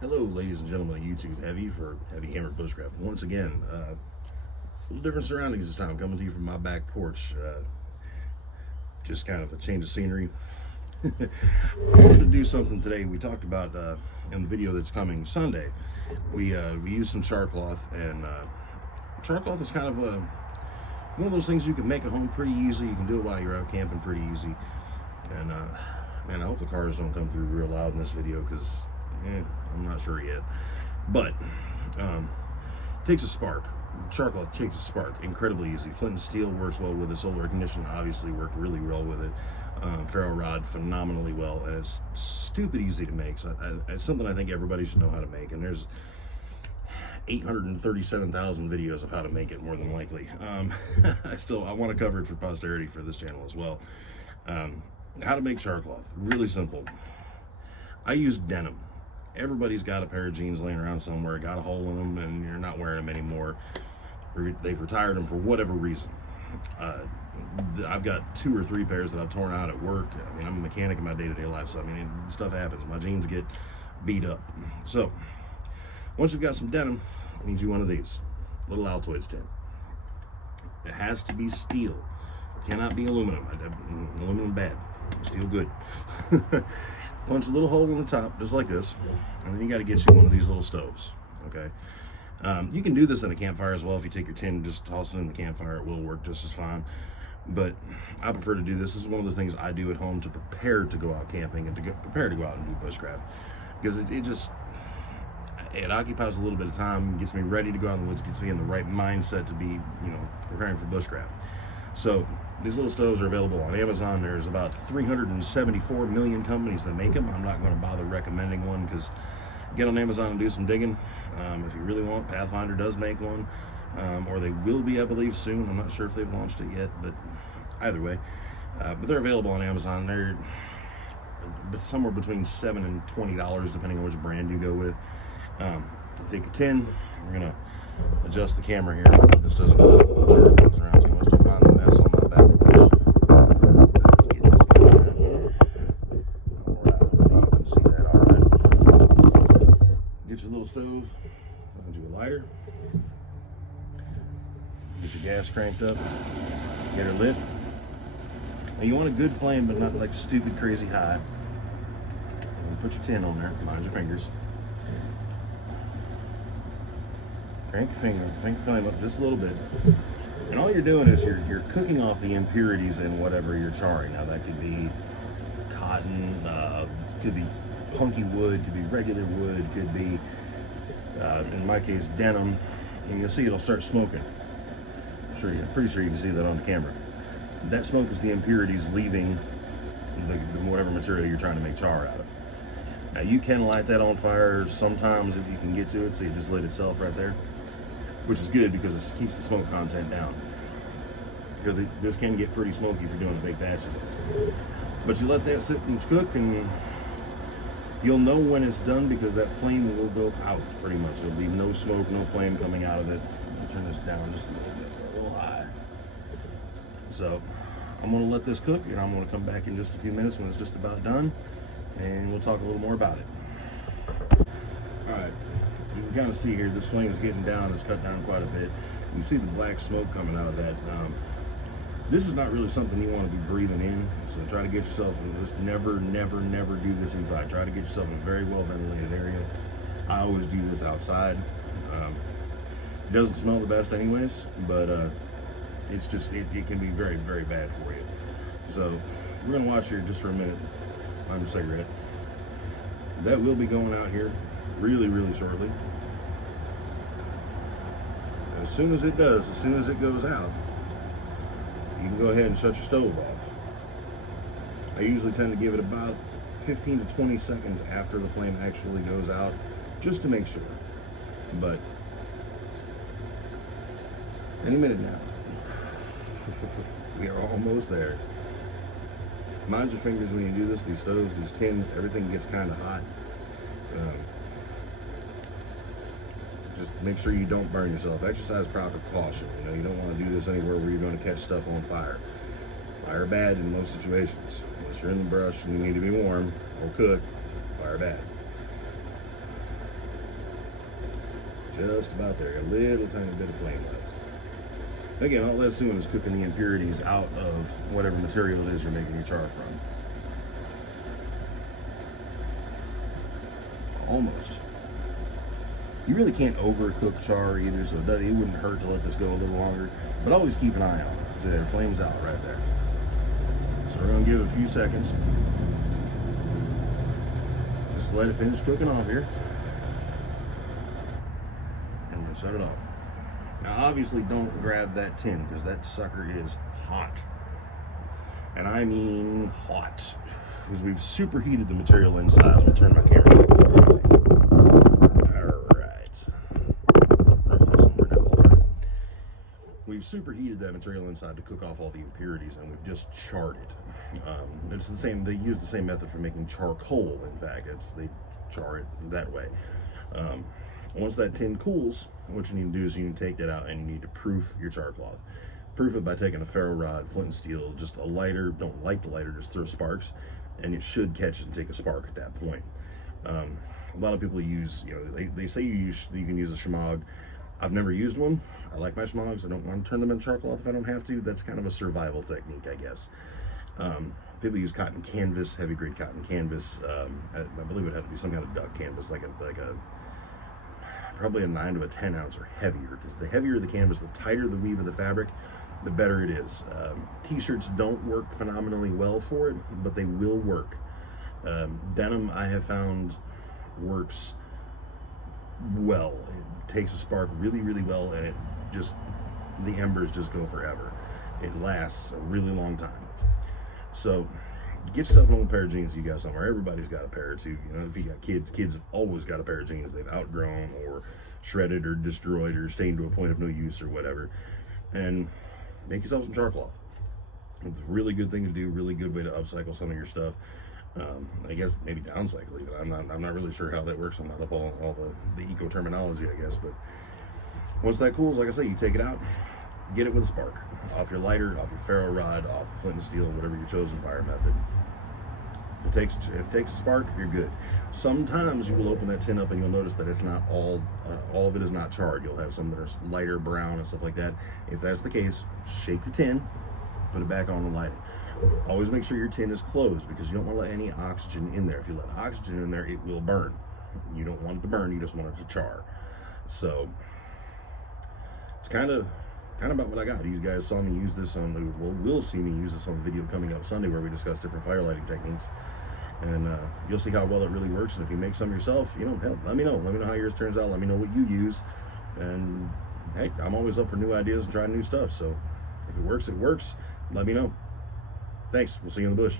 Hello, ladies and gentlemen of YouTube, Heavy for Heavy Hammer Bushcraft. Once again, a little different surroundings this time, coming to you from my back porch. Just kind of a change of scenery. I wanted to do something today. We talked about in the video that's coming Sunday. We used some Charcloth, and Charcloth is kind of one of those things you can make at home pretty easy. You can do it while you're out camping pretty easy. And man, I hope the cars don't come through real loud in this video, because I'm not sure yet. But takes a spark. Charcloth takes a spark incredibly easy. Flint and steel works well with it. Solar ignition obviously worked really well with it. Ferro rod phenomenally well, and it's stupid easy to make. So it's something I think everybody should know how to make. And there's 837,000 videos of how to make it, more than likely. I want to cover it for posterity for this channel as well. How to make Charcloth, really simple. I use denim. Everybody's got a pair of jeans laying around somewhere, got a hole in them, and you're not wearing them anymore. They've retired them for whatever reason. I've got 2 or 3 pairs that I've torn out at work. I mean, I'm a mechanic in my day-to-day life, so I mean, stuff happens. My jeans get beat up. So once you've got some denim, it needs you one of these little Altoids tin. It has to be steel. It cannot be aluminum. Aluminum bad. Steel good. Punch a little hole in the top, just like this, and then you got to get you one of these little stoves. Okay. You can do this in a campfire as well. If you take your tin and just toss it in the campfire, it will work just as fine. But I prefer to do this. This is one of the things I do at home to prepare to go out camping and to prepare to go out and do bushcraft, because it occupies a little bit of time, gets me ready to go out in the woods, gets me in the right mindset to be, preparing for bushcraft. So these little stoves are available on Amazon. There's about 374 million companies that make them. I'm not going to bother recommending one, because get on Amazon and do some digging. If you really want, Pathfinder does make one, or they will be, I believe, soon. I'm not sure if they've launched it yet, but either way, but they're available on Amazon. They're somewhere between $7 and $20, depending on which brand you go with. Take a tin. We're gonna adjust the camera here. This doesn't jerk things around too much to find the mess on my back porch. Let's get this guy down here. Alright, hopefully you can see that alright. Get your little stove, find you a lighter. Get your gas cranked up. Get her lit. Now you want a good flame, but not like stupid crazy high. And put your tin on there, mind your fingers. Crank the flame up just a little bit. And all you're doing is you're cooking off the impurities in whatever you're charring. Now that could be cotton, could be punky wood, could be regular wood, could be, in my case, denim. And you'll see it'll start smoking. I'm pretty sure you can see that on the camera. That smoke is the impurities leaving the whatever material you're trying to make char out of. Now you can light that on fire sometimes if you can get to it, so you just lit itself right there, which is good because it keeps the smoke content down. Because this can get pretty smoky if you're doing a big batch of this. But you let that sit and cook, and you'll know when it's done because that flame will go out pretty much. There'll be no smoke, no flame coming out of it. I'll turn this down just a little bit, a little high. So I'm gonna let this cook, and I'm gonna come back in just a few minutes when it's just about done, and we'll talk a little more about it. All right. You can kind of see here, this flame is getting down. It's cut down quite a bit. You can see the black smoke coming out of that. This is not really something you want to be breathing in, so try to get yourself, just never do this inside. Try to get yourself in a very well ventilated area. I always do this outside. It doesn't smell the best anyways, but it's just, it can be very, very bad for you. So we're going to watch here just for a minute. I'm a cigarette. That will be going out here really, really shortly. As soon as it does, as soon as it goes out, you can go ahead and shut your stove off. I usually tend to give it about 15 to 20 seconds after the flame actually goes out, just to make sure. But any minute now. We are almost there. Mind your fingers when you do this. These stoves, these tins, everything gets kind of hot. Just make sure you don't burn yourself. Exercise proper caution. You don't want to do this anywhere where you're going to catch stuff on fire. Fire bad in most situations. Unless you're in the brush and you need to be warm or cook, fire bad. Just about there. A little tiny bit of flame left. Again, all that's doing is cooking the impurities out of whatever material it is you're making your char from. Almost. You really can't overcook char either, so it wouldn't hurt to let this go a little longer. But always keep an eye on it. See, there, flame's out right there. So we're going to give it a few seconds. Just let it finish cooking off here. And we're going to shut it off. Now, obviously, don't grab that tin, because that sucker is hot. And I mean hot. Because we've superheated the material inside. Let me turn my camera on. We've superheated that material inside to cook off all the impurities, and we've just charred it. It's the same. They use the same method for making charcoal. In fact, they char it that way. Once that tin cools, what you need to do is you need to take that out and you need to proof your charcloth. Proof it by taking a ferro rod, flint and steel, just a lighter. Don't light the lighter, just throw sparks, and it should catch it and take a spark at that point. A lot of people use, they say you can use a shemagh. I've never used one. I like my shemaghs. I don't want to turn them into charcloth if I don't have to. That's kind of a survival technique, I guess. People use cotton canvas, heavy grade cotton canvas. I believe it had to be some kind of duck canvas, like a probably a 9 to a 10 ounce or heavier. Because the heavier the canvas, the tighter the weave of the fabric, the better it is. T-shirts don't work phenomenally well for it, but they will work. Denim, I have found, works well. It takes a spark really, really well, and the embers just go forever. It lasts a really long time. So get yourself an old pair of jeans you got somewhere. Everybody's got a pair or two. If you got kids have always got a pair of jeans they've outgrown or shredded or destroyed or stained to a point of no use or whatever. And make yourself some charcloth. It's a really good thing to do, really good way to upcycle some of your stuff. I guess maybe downcycle it. I'm not really sure how that works. I'm not up all the eco terminology, I guess. But once that cools, like I say, you take it out, get it with a spark. Off your lighter, off your ferro rod, off flint and steel, whatever your chosen fire method. If it takes a spark, you're good. Sometimes you will open that tin up and you'll notice that it's not all of it is not charred. You'll have some that are lighter brown and stuff like that. If that's the case, shake the tin, put it back on and light it. Always make sure your tin is closed, because you don't want to let any oxygen in there. If you let oxygen in there, it will burn. You don't want it to burn, you just want it to char. So it's kind of about what I got. You guys saw me use this will see me use this on a video coming up Sunday where we discuss different fire lighting techniques. And you'll see how well it really works. And if you make some yourself, hell, let me know. Let me know how yours turns out. Let me know what you use. And hey, I'm always up for new ideas and trying new stuff. So if it works, it works. Let me know. Thanks. We'll see you in the bush.